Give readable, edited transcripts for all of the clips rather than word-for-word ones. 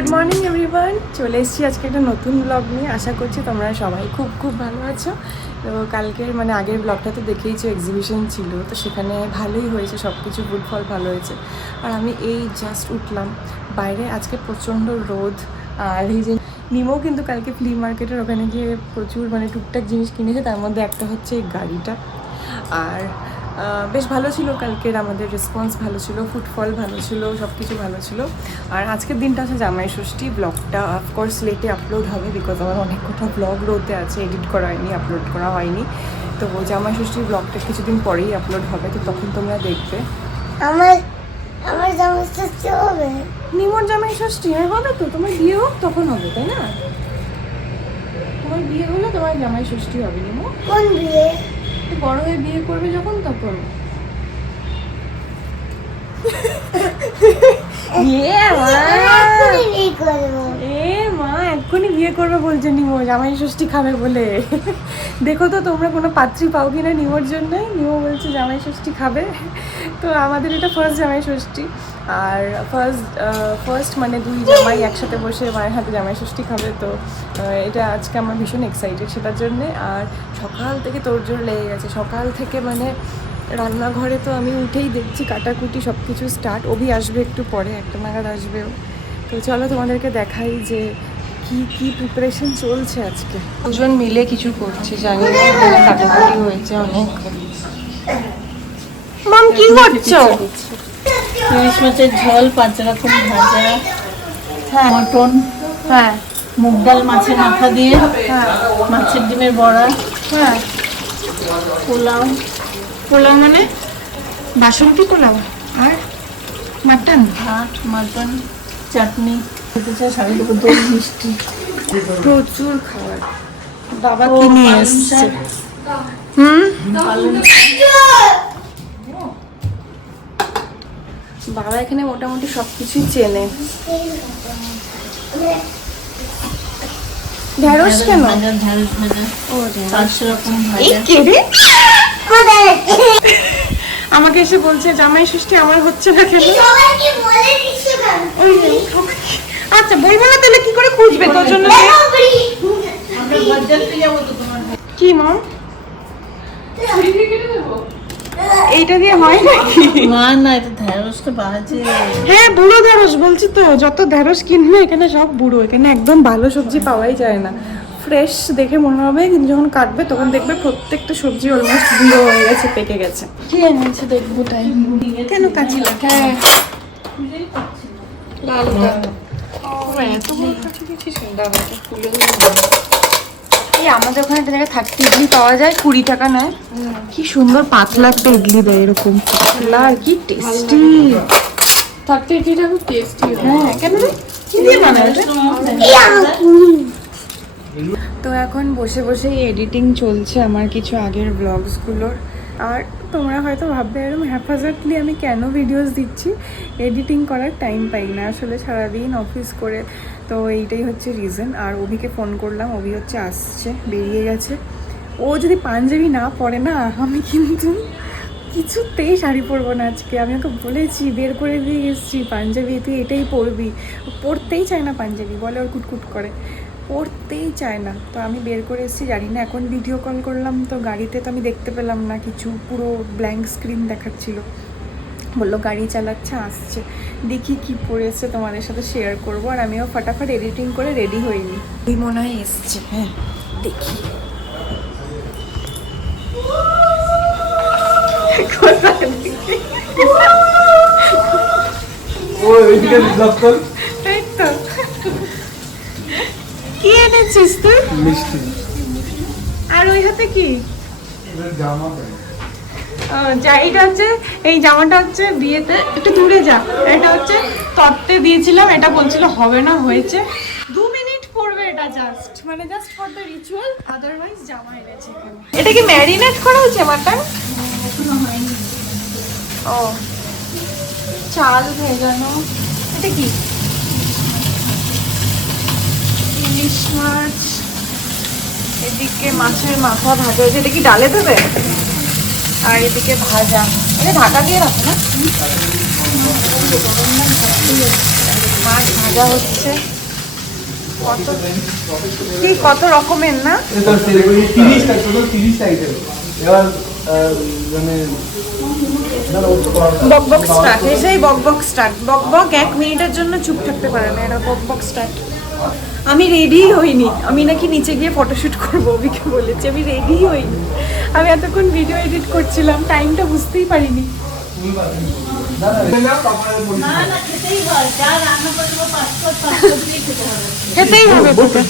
Good morning everyone, চলে এসেছি আজকে একটা নতুন ব্লগ নিয়ে। আশা করছি তোমরা সবাই খুব ভালো আছো। তো কালকের আগের ব্লগটা তো দেখেইছো, এক্সিবিশন ছিল, তো সেখানে ভালোই হয়েছে, সব কিছু ফুটফল ভালো হয়েছে। আর আমি এই জাস্ট উঠলাম, বাইরে আজকে প্রচণ্ড রোদ। আর এই যে নিমো কিন্তু কালকে ফ্লি মার্কেটের ওখানে গিয়ে প্রচুর টুকটাক জিনিস কিনেছে, তার মধ্যে একটা হচ্ছে এই গাড়িটা। আর বেশ ভালো ছিল কালকের, আমাদের রেসপন্স ভালো ছিল, ফুটফল ভালো ছিল, সব কিছু ভালো ছিল। আর আজকের দিনটা আছে জামাই ষষ্ঠী। ব্লগটা অফকোর্স লেটে আপলোড হবে, বিকজ আমার অনেক কটা ব্লগ রোতে আছে, এডিট করা হয়নি, আপলোড করা হয়নি। তো জামাই ষষ্ঠীর ব্লগটা কিছুদিন পরেই আপলোড হবে, তো তখন তোমরা দেখবে। আমার জামাই ষষ্ঠী হবে। নিমোর জামাই ষষ্ঠী হবে তো, তোমার বিয়ে হোক তখন হবে, তাই না? তোমার বিয়ে হলে তোমার জামাই ষষ্ঠী হবে। নিমো কোন বিয়ে? বড় হয়ে বিয়ে করবে যখন, তখন। এক্ষুনি বিয়ে করবে বলছে নিমো, জামাই ষষ্ঠী খাবে বলে। দেখো তো তোমরা কোনো পাত্রী পাও কিনা নিমোর জন্য। নিমো বলছে জামাই ষষ্ঠী খাবে। তো আমাদের এটা ফার্স্ট জামাই ষষ্ঠী। আর ফার্স্ট দুই জামাই একসাথে বসে মায়ের হাতে জামাই ষষ্ঠী খাবে। তো এটা আজকে আমার ভীষণ এক্সাইটেড সেটার জন্যে। আর সকাল থেকে তোড়জোড় লেগে গেছে, সকাল থেকে রান্নাঘরে তো আমি উঠেই দেখছি কাটাকুটি সব কিছু স্টার্ট। অভি আসবে একটু পরে, 1টা নাগাদ আসবেও। তো চলো তোমাদেরকে দেখাই যে কি প্রিপারেশন চলছে আজকে। দুজন মিলে কিছু করছে, জানি না, কাটাকুটি হয়েছে অনেক। মাম কি করছো? ইলিশ মাছের ঝোল, 5 রকম ভাজা, হ্যাঁ মটন, হ্যাঁ মুগ ডাল মাছের মাথা দিয়ে, মাছের ডিমের বড়া, হ্যাঁ, পোলাও, পোলাও বাসন্তী পোলাও, আর মাটন, ভাত, মাটন, চাটনি, দই, মিষ্টি, প্রচুর খাবার। বাবা কি নিয়ে এসছে? বাবা এখানে মোটামুটি সবকিছুই চেনে। ঢেঁড়স কেন? ভাজা, ঢেঁড়স ভাজা, ও 5 রকম ভাজা। আমাকে এসে বলছে জামাই ষষ্ঠী আমার হচ্ছে না কেন? আচ্ছা বলবো না তাহলে কি করে খুঁজবে তোর জন্য? আমরা বাজারতে যাবো তো তোমার। কি মা, এইটা দিয়ে হয় নাকি? না এটা ঢেঁড়সটা বাজে। হ্যাঁ বুড়ো ঢেঁড়স বলছি তো, যত ঢেঁড়স কিনবে এখানে সব বুড়ো। এখানে একদম ভালো সবজি পাওয়াই যায় না। ফ্রেশ দেখে মনে হবে, কিন্তু যখন কাটবে তখন দেখবে প্রত্যেকটা সবজি অলমোস্ট বুড়ো হয়ে গেছে, পেকে গেছে। কি এনেছে দেখবো তাই। কেন কাছে? হ্যাঁ লালটা। এত বড় কাঠি দিয়েছিস, দাদাকে খুলে এই আমাদের ওখানে একটা জায়গায় 30 ইডলি পাওয়া যায়, 20 টাকা নেয়। কি সুন্দর পাতলা একটা ইডলি দেয়, এরকম পাতলা, আর কি টেস্টি। 30 ইডলিটা খুব টেস্টি। হ্যাঁ কেন রে, কি দিয়ে বানায়? তো এখন বসে বসেই এডিটিং চলছে আমার কিছু আগের ব্লগসগুলোর। আর তোমরা হয়তো ভাববে এরকম হ্যাপাজার্টলি আমি কেন ভিডিওস দিচ্ছি। এডিটিং করার টাইম পাই না আসলে, সারাদিন অফিস করে। তো এইটাই হচ্ছে রিজন। আর অভিকে ফোন করলাম, অভি হচ্ছে আসছে, বেরিয়ে গেছে। ও যদি পাঞ্জাবি না পরে না, আমি কিন্তু কিছুতেই শাড়ি পরবো না আজকে। আমি ওকে বলেছি, বের করে দিয়ে এসেছি পাঞ্জাবি, তুই এটাই পরবি। পরতেই চায় না পাঞ্জাবি, বলে ওর কুটকুট করে, পড়তেই চায় না। তো আমি বের করে এসেছি, জানি না। এখন ভিডিও কল করলাম তো গাড়িতে, তো আমি দেখতে পেলাম না কিছু, পুরো ব্ল্যাঙ্ক স্ক্রিন দেখাচ্ছিল। বললো গাড়ি চালাচ্ছে, আসছে, দেখি কি পড়েছে তোমাদের সাথে শেয়ার করবো। আর আমিও ফটাফট এডিটিং করে রেডি হইনি। এই মনে হয় এসছে, হ্যাঁ দেখি। কি এনেছিস তুই? মিষ্টি। আর ওই হাতে কি? এইটা হচ্ছে, এই জামাটা হচ্ছে বিয়েতে, একটু দূরে যা। এটা হচ্ছে তত্ত্বে দিয়েছিলাম, এটা বলছিল হবে না, হয়েছে। 2 মিনিট পরবে এটা, just for the ritual. Otherwise জামা এনেছে এখানে। এটা কি ম্যারিনেট করা হচ্ছে মাটন? ও চাল ভেজানো। এটা কি? ইলিশ মাছ। এদিকে মাছের মাথা ভাজা হয়েছে, এটা কি ডালে দেবে? আর এদিকে ভাজা, এটা ঢাকা দিয়ে রাখো না। মাছ ভাজা হচ্ছে, কত রকমের না। 30 আইটেম। এবার মানে বক স্টার্ট, এসেই বক স্টার্ট। বক 1 মিনিটের জন্য চুপ থাকতে পারে না, এটা বক স্টার্ট। আমি রেডি হইনি, আমি নাকি নিচে গিয়ে ফটোশুট করবো, অভিকে বলেছি আমি রেডি হইনি। আমি এতক্ষণ ভিডিও এডিট করছিলাম, টাইমটা বুঝতেই পারিনি। খেতেই হবে তোকে।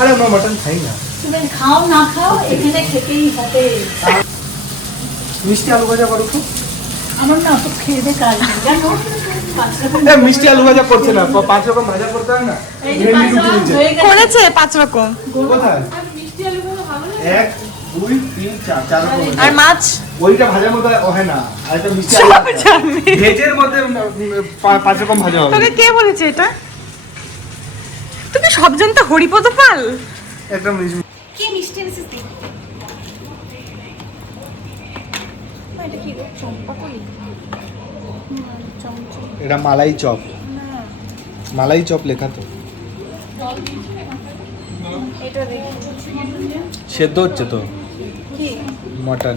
আরে আমরা মটন খাই না। তুমি খাও না খাও, এখানে খেতেই হবে। মিষ্টি আলু ভাজা করো তো। আমার না তো খেয়ে দে কাজ নেই, জানো? মিষ্টি আলু ভাজা করছে না, 5 রকম ভাজা করতে হয় না। এই যে পাঁচ রকম হয়ে গেছে। করেছে 5 রকম। কোথায়? মিষ্টি আলু ভাজা ভালো লাগে। 1 2 3 4 4 রকম। আর মাছ ওইটা ভাজার মধ্যে হয় না, আর এটা মিষ্টি আলু ভেজের মধ্যে 5 রকম ভাজা হবে। তোকে কে বলেছে এটা? তুমি সব জানতে হরিপদ পাল। একদম কি মিষ্টি এনেছিস তুই? এটা কি চম্পা কলি? এটা মালাই চপ। মালাই চপ লেখা তো। এটা দেখ সেদ্ধ হচ্ছে তো কি? মটন।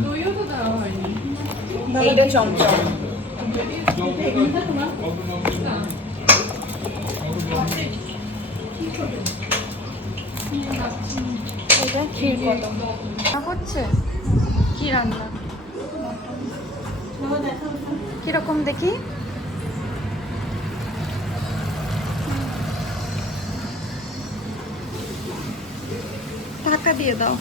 এইটা চমচম। এটা ক্ষীর কদম হচ্ছে। কি রান্না কিরকম দেখি? টাকা দিয়ে দাও।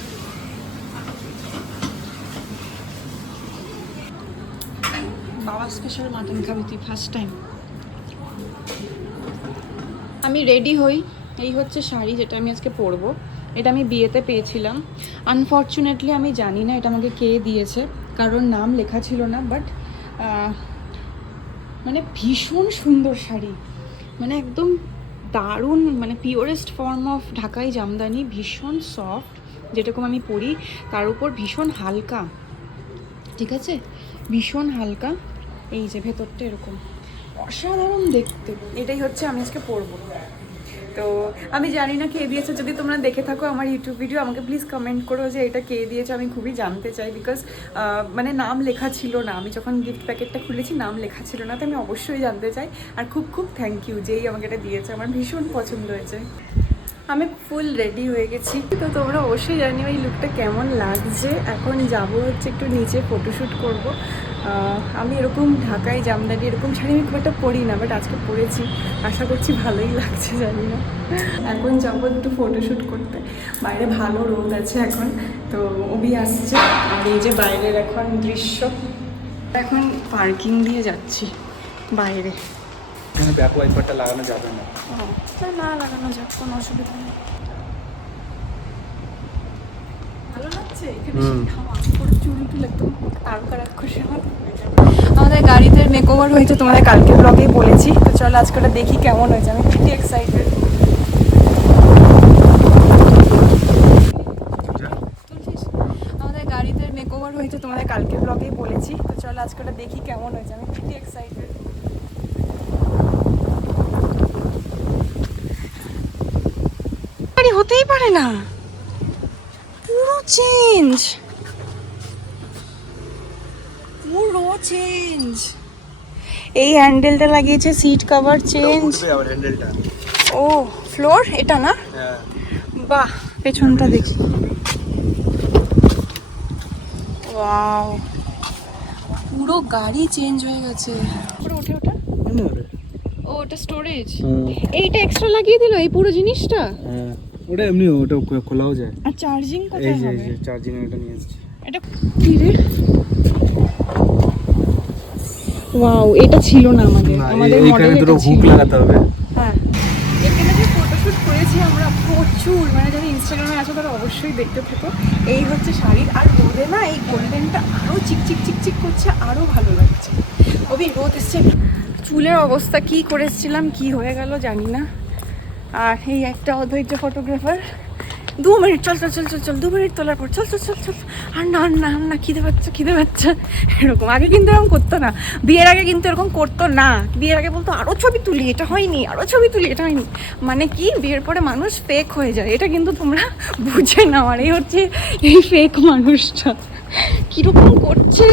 বাবা স্পেশাল মাটন খাবি তুই ফার্স্ট টাইম। আমি রেডি হই, এই হচ্ছে শাড়ি যেটা আমি আজকে পরবো। এটা আমি বিয়েতে পেয়েছিলাম। আনফর্চুনেটলি আমি জানি না এটা আমাকে কে দিয়েছে, কারণ নাম লেখা ছিল না। বাট মানে ভীষণ সুন্দর শাড়ি, মানে একদম দারুণ, মানে পিওরেস্ট ফর্ম অফ ঢাকাই জামদানি, ভীষণ সফট যেরকম আমি পরি, তার উপর ভীষণ হালকা, ঠিক আছে, ভীষণ হালকা। এই যে ভেতরটা এরকম অসাধারণ দেখতে। এটাই হচ্ছে আমি আজকে পরবো। তো আমি জানি না কে দিয়েছে, যদি তোমরা দেখে থাকো আমার ইউটিউব ভিডিও আমাকে প্লিজ কমেন্ট করো যে এটা কে দিয়েছে, আমি খুবই জানতে চাই। বিকজ মানে নাম লেখা ছিল না, আমি যখন গিফট প্যাকেটটা খুলেছি নাম লেখা ছিল না, তো আমি অবশ্যই জানতে চাই। আর খুব খুব থ্যাংক ইউ যেই আমাকে এটা দিয়েছে, আমার ভীষণ পছন্দ হয়েছে। আমি ফুল রেডি হয়ে গেছি, তো তোমরা অবশ্যই জানিও এই লুকটা কেমন লাগছে। এখন যাব হচ্ছে একটু নিচে ফটোশ্যুট করব। আমি এরকম ঢাকায় জামদানি এরকম শাড়ি আমি খুব একটা পরি না, বাট আজকে পরেছি, আশা করছি ভালোই লাগছে, জানি না। এখন যাবো একটু ফটোশ্যুট করতে, বাইরে ভালো রোদ আছে এখন, তো অভি আসছে। আর এই যে বাইরের এখন দৃশ্য, এখন পার্কিং দিয়ে যাচ্ছি বাইরে। এখানে ব্যাক ওয়াইপারটা লাগানো যাবে না। না লাগানো যাক, কোনো অসুবিধা নেই। ভালো লাগছে এখানে পুরো চুল টুল একদম তারকা রাক্ষসের মতো হয়ে যাবে। আমাদের গাড়িতে মেকওভার হয়েছে, তোমাদের কালকে ব্লগেই বলেছি। তো চলো আজকে ওটা দেখি কেমন হয়েছে, আমি খুবই এক্সাইটেড। আমাদের গাড়িতে মেকওভার হয়েছে, তোমাদের কালকে ব্লগেই বলেছি। তো চলো আজকে ওটা দেখি কেমন হয়েছে, আমি খুবই এক্সাইটেড। হতেই পারে না, পুরো চেঞ্জ, পুরো চেঞ্জ। এই হ্যান্ডেলটা লাগিয়েছে, সিট কভার চেঞ্জ। ও ফ্লোর এটা না? বাহ, পেছনটা দেখি। ওয়াও, পুরো গাড়ি চেঞ্জ হয়ে গেছে। পুরো উঠে ওঠা, ও ওটা স্টোরেজ। এইটা এক্সট্রা লাগিয়ে দিল এই পুরো জিনিসটা। হ্যাঁ, ওটা এমনি, ওটা খোলাও যায়। আর চার্জিং এই কোথায় যে হবে? চার্জিং এটা নিয়ে এসেছি। এটা কি রে? ওয়াও, এটা ছিল না আমাদের মডেল। দুটো হুক লাগাতে হবে। হ্যাঁ, এখানে যে ফটোশুট করেছি আমরা প্রচুর, মানে যারা ইনস্টাগ্রামে আছো তারা অবশ্যই দেখতে থাকো। এই হচ্ছে শাড়ির, আর রোদে না এই গোল্ডেনটা আরও চিকচিক চিকচিক করছে, আরও ভালো লাগছে। অবি রোদ এসছে। চুলের অবস্থা কি করেছিলাম, কি হয়ে গেল জানি না। আর এই একটা অধৈর্য ফটোগ্রাফার 2 মিনিট, চল চল চল চল চল, 2 মিনিট তোলার পর চল চল চল চল, আর না না না, খিদে পাচ্ছে এরকম। আগে কিন্তু এরকম করতো না, বিয়ের আগে কিন্তু এরকম করতো না। বিয়ের আগে বলতো আরও ছবি তুলি, এটা হয়নি, আরও ছবি তুলি, এটা হয়নি। মানে কি, বিয়ের পরে মানুষ ফেক হয়ে যায়, এটা কিন্তু তোমরা বুঝে নাও। আর এই হচ্ছে এই ফেক মানুষটা কীরকম করছে।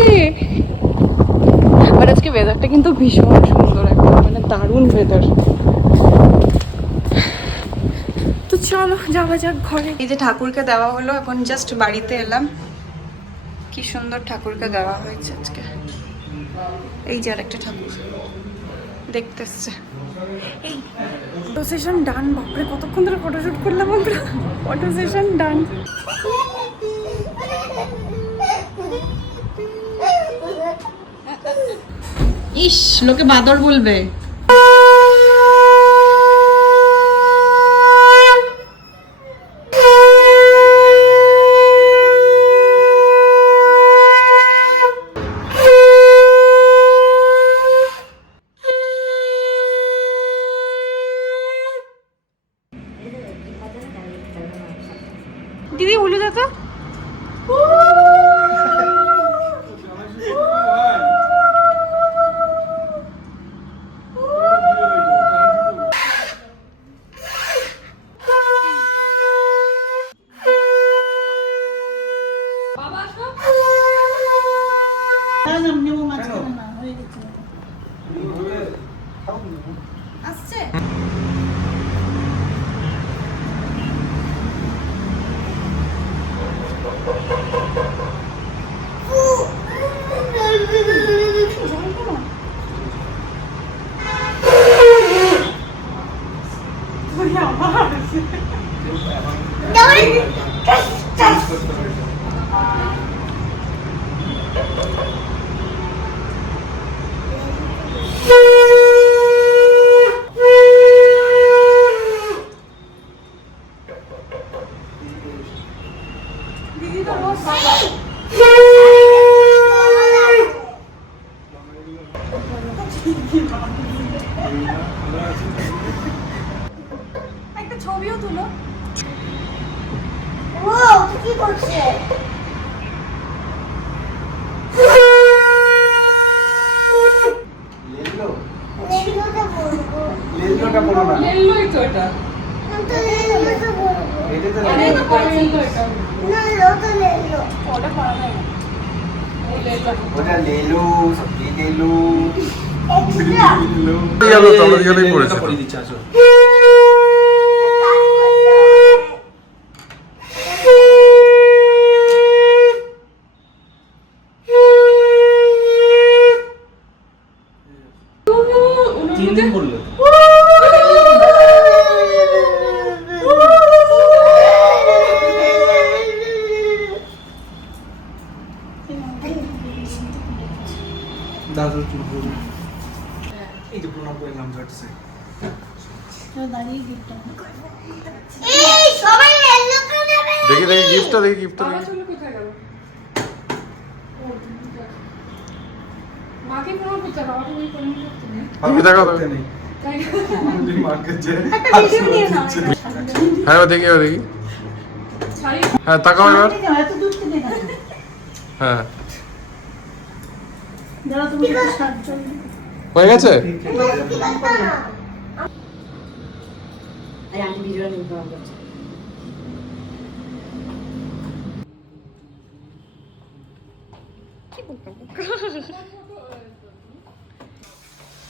আর আজকে ওয়েদারটা কিন্তু ভীষণ সুন্দর, একদম মানে দারুণ ওয়েদার। তো চলো যাওয়া যাক ঘরে। এই যে ঠাকুরকে দেওয়া হলো, এখন জাস্ট বাড়িতে এলাম। কি সুন্দর ঠাকুরকে দেওয়া হয়েছে আজকে। এই যে আরেকটা ঠাকুর দেখতে এসছে। এই ফটো সেশন ডান। বাপরে কতক্ষণ ধরে ফটোশুট করলাম আমরা। ফটো সেশন ডান। ইস, লোকে বাদর বলবে। দিদি উলে যেত। আসছে একটা ছবিও তুলো। ও কি করছে? লেলোটা বলবো। লেলোটা বলো না। লেল্লোই তো এটা। আমি তো লেলোটা বলবো। এটা তো আরে লেলো। তো লেল্লো এটা। না লোটা লেলো। ওটা পারা যায় না। এই লেল্লো। ওটা লেলো, সবজি লেলো। এক্সট্রা। লেলো। গেলো তো, আমরা গেলেই পড়েছে। করে দিচ্ছি, আসো। তিন দিন বললো। দাদু চুপ করুন। এই যে প্রণাম করলাম জটসে। এই সবাই লেলোটা নেবে। দেখি দেখি গিফটটা দেখি, গিফটটা বাবা দেখি। চলো কোথায় গেল? মাকে প্রণাম করতে হবে, বাবাকে ওই প্রণাম করতে নেই। তুমি দেখাও তো। নেই। তাই না? উনি মাকে যে একটা ভিডিও নিয়ে নাও। হ্যাঁ এবার দেখি, এবার দেখি। ছাড়ি। হ্যাঁ তাকাও এবার। হ্যাঁ হয়ে গেছে।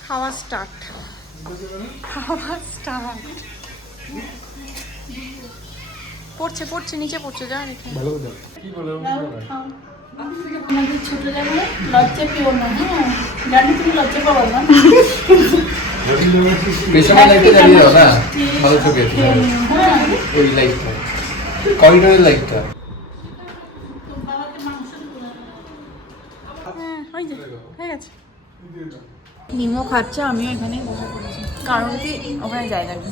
খাওয়া স্টার্ট। পড়ছে পড়ছে, নিচে পড়ছে, যা রেখে। ভালো কথা। কি বলে আমাদের ছোট জায়গায় লজ্জা পেও না, হ্যাঁ জানি তুমি লজ্জা পাবো না। পেছনে লাইটটা জ্বালিয়ে দাও না, ভালো ছবি আছে। ওই লাইটটা, করিডোরের লাইটটা। হয়ে গেছে। নিমো খাচ্ছে, আমিও এখানে বসে পড়েছি, কারণ কি ওখানে জায়গা নেই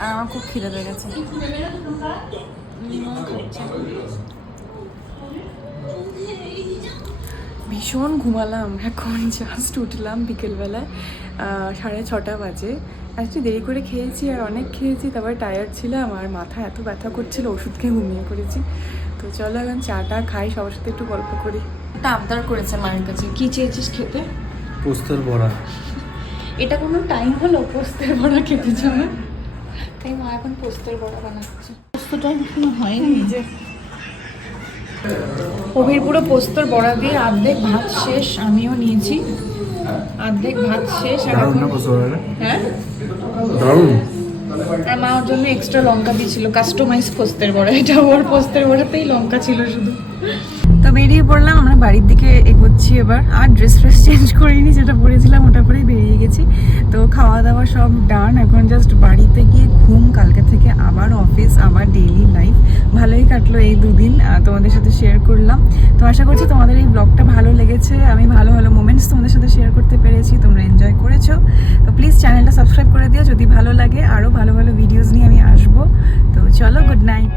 আর আমার খুব খিদে পেয়ে গেছে। নিমো খাচ্ছে। ভীষণ ঘুমালাম, এখন জাস্ট উঠলাম বিকেলবেলায়, 6:30 বাজে। আজকে দেরি করে খেয়েছি আর অনেক খেয়েছি, তারপরে টায়ার্ড ছিলাম আর মাথা এত ব্যথা করছিল, ওষুধ খেয়ে ঘুমিয়ে পড়েছি। তো চলো এখন চাটা খাই, সবার সাথে একটু গল্প করি। একটা আবদার করেছে মায়ের কাছে, কি চেয়েছিস খেতে? পোস্তর বড়া। এটা কোনো টাইম হলো পোস্তের বড়া খেতে যাবে? তাই মা এখন পোস্তের বড়া বানাচ্ছে। পোস্তটা এখনো হয়নি। যে কবির পুরো পোস্তর বড়া দিয়ে অর্ধেক ভাত শেষ, আমিও নিয়েছি অর্ধেক ভাত শেষ। আর দারুণ এখন না পোস্তর বড়া? হ্যাঁ, দারুণ। আর মা ওর জন্য এক্সট্রা লঙ্কা দিয়েছিল, কাস্টমাইজ পোস্তের বড়া। এটা ওর পোস্তের বড়াতেই লঙ্কা ছিল শুধু। তো বেরিয়ে পড়লাম, আমরা বাড়ির দিকে এগোচ্ছি এবার। আর ড্রেস ফ্রেস চেঞ্জ করিনি, যেটা পরেছিলাম ওটা পরেই বেরিয়ে গেছি। তো খাওয়া দাওয়া সব ডান, এখন জাস্ট বাড়িতে গিয়ে ঘুম। কালকে থেকে আবার অফিস, আবার ডেইলি লাইফ। ভালোই কাটলো এই দুদিন, তোমাদের সাথে শেয়ার করলাম। তো আশা করছি তোমাদের এই ব্লগটা ভালো লেগেছে, আমি ভালো ভালো মোমেন্টস তোমাদের সাথে শেয়ার করতে পেরেছি, তোমরা এনজয় করেছো। তো প্লিজ চ্যানেলটা সাবস্ক্রাইব করে দিও যদি ভালো লাগে, আরও ভালো ভালো ভিডিওস নিয়ে আমি আসবো। তো চলো, গুড নাইট।